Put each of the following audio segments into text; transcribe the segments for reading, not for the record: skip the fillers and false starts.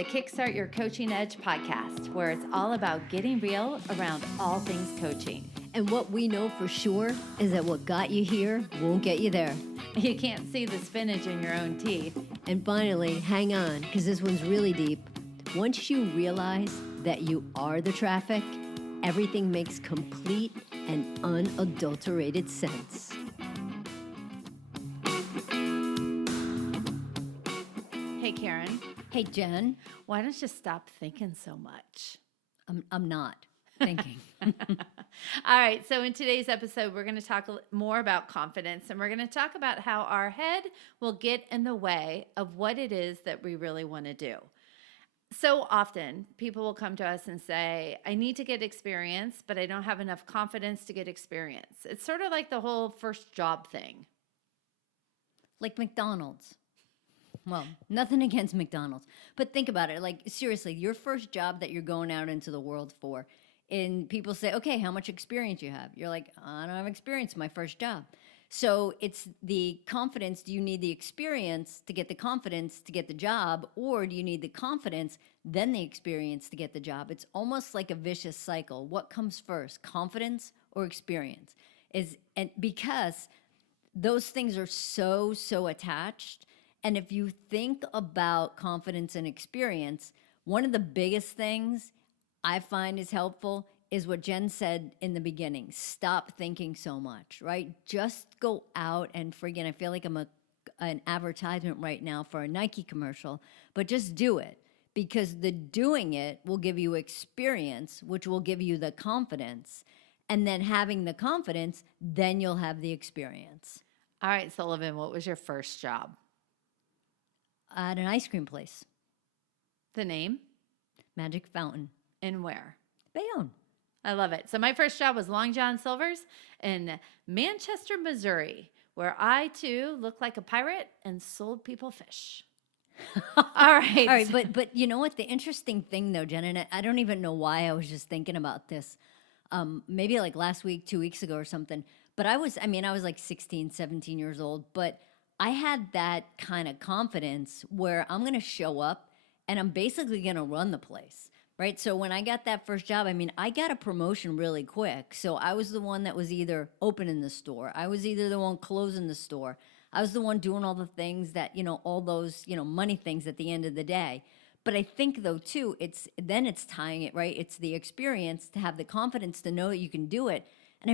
the Kickstart Your Coaching Edge podcast, where it's all about getting real around all things coaching. And what we know for sure is that what got you here won't get you there. You can't see the spinach in your own teeth. And finally, hang on, because this one's really deep. Once you realize that you are the traffic, everything makes complete and unadulterated sense. Hey, Karen. Hey, Jen. Why don't you stop thinking so much? I'm not thinking. All right. So in today's episode, we're going to talk more about confidence, and we're going to talk about how our head will get in the way of what it is that we really want to do. So often people will come to us and say, I need to get experience, but I don't have enough confidence to get experience. It's sort of like the whole first job thing. Like McDonald's. Well, nothing against McDonald's, but think about it. Like, seriously, your first job that you're going out into the world for, and people say, okay, how much experience you have? You're like, I don't have experience, my first job. So it's the confidence. Do you need the experience to get the confidence to get the job, or do you need the confidence, then the experience to get the job? It's almost like a vicious cycle. What comes first, confidence or experience? And because those things are so attached. And if you think about confidence and experience, one of the biggest things I find is helpful is what Jen said in the beginning. Stop thinking so much, right? Just go out and friggin', I feel like I'm an advertisement right now for a Nike commercial, but just do it, because the doing it will give you experience, which will give you the confidence. And then having the confidence, then you'll have the experience. All right, Sullivan, what was your first job? At an ice cream place. The name? Magic Fountain. And where? Bayonne. I love it. So my first job was Long John Silver's in Manchester, Missouri, where I, too, looked like a pirate and sold people fish. All right. All right, but you know what? The interesting thing, though, Jen, and I don't even know why I was just thinking about this, maybe like last week, 2 weeks ago or something, but I was like 16, 17 years old, but I had that kind of confidence where I'm going to show up and I'm basically going to run the place, right? So when I got that first job, I got a promotion really quick. So I was the one that was either opening the store. I was either the one closing the store. I was the one doing all the things that, all those, money things at the end of the day. But I think, though, too, it's tying it, right? It's the experience to have the confidence to know that you can do it. And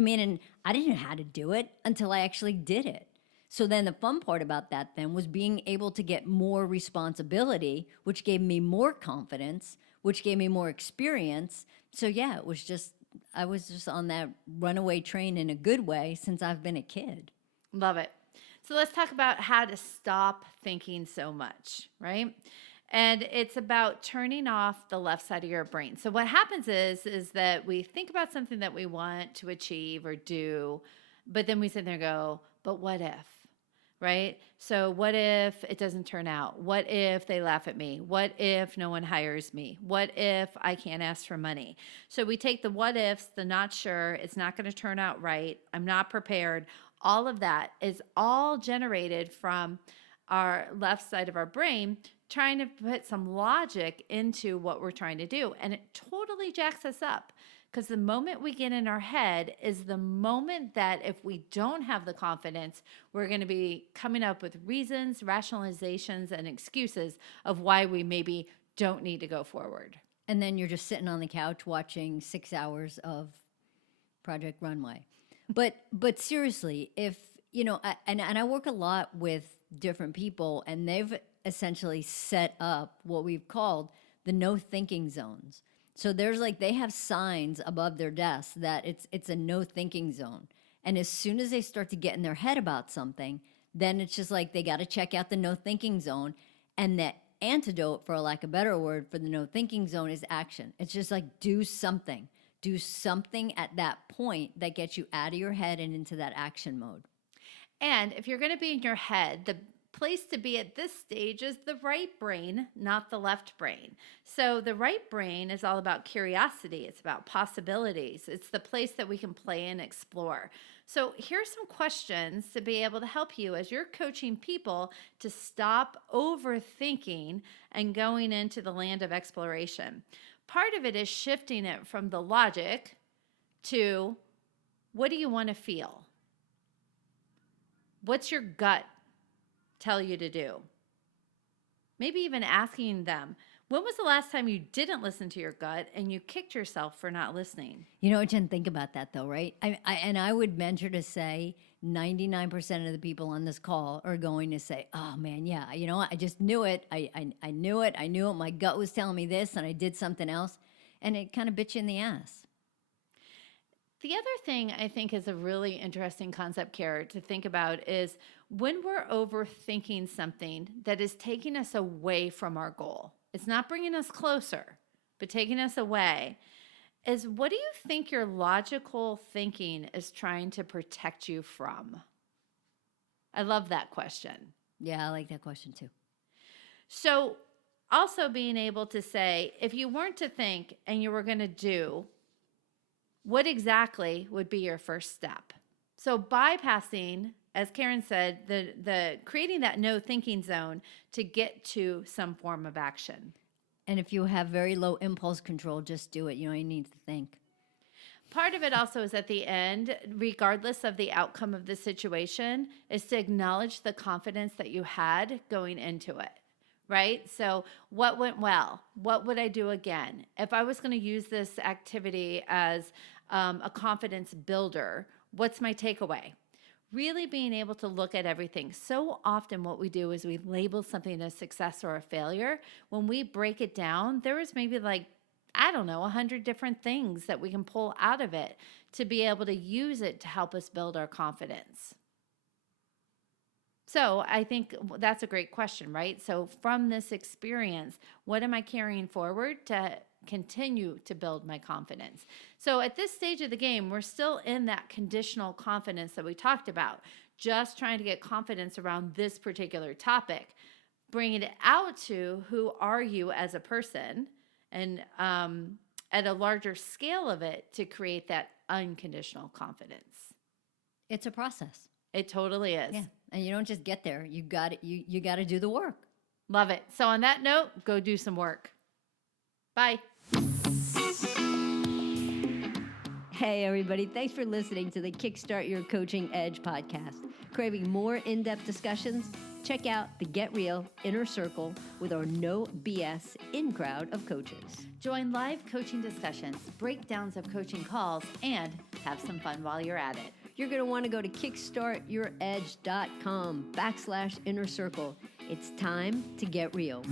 I didn't know how to do it until I actually did it. So then the fun part about that then was being able to get more responsibility, which gave me more confidence, which gave me more experience. So yeah, I was just on that runaway train in a good way since I've been a kid. Love it. So let's talk about how to stop thinking so much, right? And it's about turning off the left side of your brain. So what happens is that we think about something that we want to achieve or do, but then we sit there and go, but what if? Right? So what if it doesn't turn out? What if they laugh at me? What if no one hires me? What if I can't ask for money? So we take the what ifs, the not sure, it's not going to turn out right, I'm not prepared. All of that is all generated from our left side of our brain trying to put some logic into what we're trying to do. And it totally jacks us up. Because the moment we get in our head is the moment that if we don't have the confidence, we're going to be coming up with reasons, rationalizations, and excuses of why we maybe don't need to go forward. And then you're just sitting on the couch watching 6 hours of Project Runway. But seriously, if, and I work a lot with different people, and they've essentially set up what we've called the no thinking zones. So they have signs above their desk that it's a no thinking zone. And as soon as they start to get in their head about something, then it's just like they got to check out the no thinking zone. And the antidote, for lack of a better word, for the no thinking zone is action. It's just like do something. Do something at that point that gets you out of your head and into that action mode. And if you're going to be in your head, the place to be at this stage is the right brain, not the left brain. So the right brain is all about curiosity. It's about possibilities. It's the place that we can play and explore. So here's some questions to be able to help you as you're coaching people to stop overthinking and going into the land of exploration. Part of it is shifting it from the logic to what do you want to feel? What's your gut tell you to do? Maybe even asking them, when was the last time you didn't listen to your gut and you kicked yourself for not listening? You know, Jen, think about that though, right? I would venture to say 99% of the people on this call are going to say, oh man, yeah, you know what? I just knew it. I knew it. I knew it. My gut was telling me this and I did something else. And it kind of bit you in the ass. The other thing I think is a really interesting concept, Kara, to think about is when we're overthinking something that is taking us away from our goal. It's not bringing us closer, but taking us away. Is what do you think your logical thinking is trying to protect you from? I love that question. Yeah, I like that question too. So also being able to say, if you weren't to think and you were going to do, what exactly would be your first step? So bypassing, as Karen said, the creating that no thinking zone to get to some form of action. And if you have very low impulse control, just do it. You don't even need to think. Part of it also is at the end, regardless of the outcome of the situation, is to acknowledge the confidence that you had going into it, right? So what went well? What would I do again? If I was going to use this activity as a confidence builder, what's my takeaway? Really being able to look at everything. So often what we do is we label something a success or a failure. When we break it down, there is maybe 100 different things that we can pull out of it to be able to use it to help us build our confidence. So I think that's a great question, right? So from this experience, what am I carrying forward to continue to build my confidence? So at this stage of the game, we're still in that conditional confidence that we talked about, just trying to get confidence around this particular topic, bringing it out to who are you as a person, and at a larger scale of it to create that unconditional confidence. It's a process. It totally is. Yeah. And you don't just get there. You got it. You got to do the work. Love it. So on that note, go do some work. Bye. Hey, everybody. Thanks for listening to the Kickstart Your Coaching Edge podcast. Craving more in-depth discussions? Check out the Get Real Inner Circle with our no BS in-crowd of coaches. Join live coaching discussions, breakdowns of coaching calls, and have some fun while you're at it. You're going to want to go to kickstartyyouredge.com/inner circle. It's time to get real.